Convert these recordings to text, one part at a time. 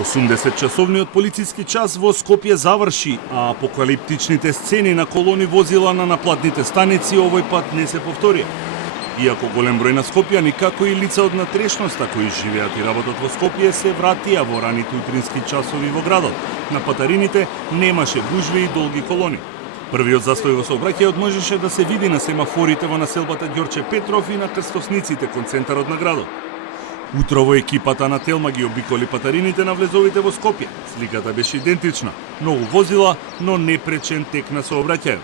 80-часовниот полициски час во Скопје заврши, а апокалиптичните сцени на колони возила на наплатните станици овој пат не се повторија. Иако голем број на скопјани, како и лица од натрешноста кои живеат и работат во Скопје, се вратија во раните утрински часови во градот. На патарините немаше гужви и долги колони. Првиот застој во сообраќајот можеше да се види на семафорите во населбата Ѓорче Петров и на крстосниците кон центарот на градот. Утрово екипата на Телма ги обиколи патарините на влезовите во Скопје. Сликата беше идентична. Многу возила, но непречен тек на сообраќајот.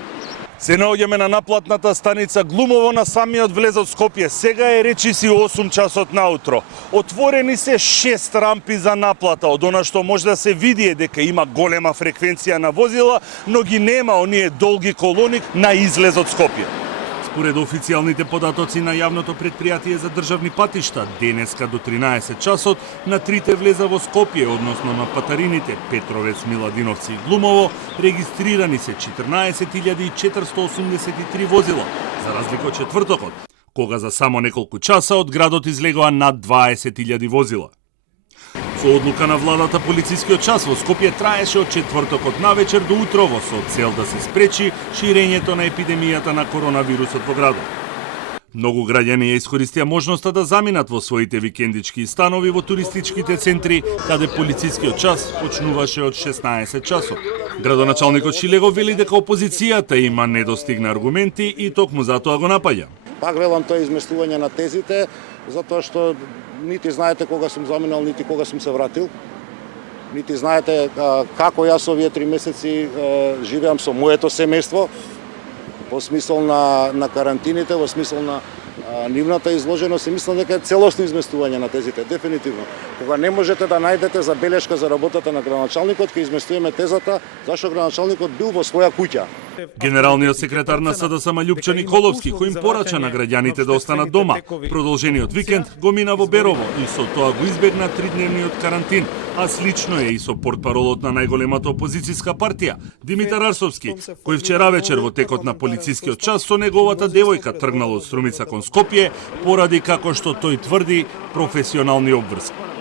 Се наоѓаме на наплатната станица Глумово на самиот влез од Скопје. Сега е речиси 8 часот наутро. Отворени се 6 рампи за наплата, од она што може да се види е дека има голема фреквенција на возила, но ги нема оние долги колони на излез од Скопје. Според официјалните податоци на јавното претпријатие за државни патишта, денеска до 13 часот на трите влеза во Скопје, односно на патарините Петровец, Миладиновци и Глумово, регистрирани се 14.483 возила, за разлика од четвртокот, кога за само неколку часа од градот излегоа над 20.000 возила. Со одлука на владата полицискиот час во Скопје траеше од четвртокот навечер до утрово со цел да се спречи ширењето на епидемијата на коронавирусот во градот. Многу граѓани ја искористија можноста да заминат во своите викендички станови во туристичките центри, каде полицискиот час почнуваше од 16 часот. Градоначалникот Шилегов вели дека опозицијата има недостигна аргументи и токму затоа го напаѓа. Пак велам, тоа изместување на тезите, затоа што нити знаете кога сум заминал, нити кога сум се вратил. Нити знаете како јас овие 3 месеци живеам со моето семејство, во смисол на карантините, во смисол на нивната изложеност, и мислам дека е целосно изместување на тезите, дефинитивно. Кога не можете да најдете забелешка за работата на градоначалникот, ќе изместуваме тезата зашто градоначалникот бил во своја куќа. Генералниот секретар на СДСМ Љупчо Николовски, кој им порача на граѓаните да останат дома, продолжениот викенд го мина во Берово и со тоа го избегна 3-дневниот карантин, а слично е и со портпаролот на најголемата опозицијска партија, Димитар Арсовски, кој вчера вечер во текот на полицискиот час со неговата девојка тргнал од Струмица кон Скопје поради, како што тој тврди, професионални обврски.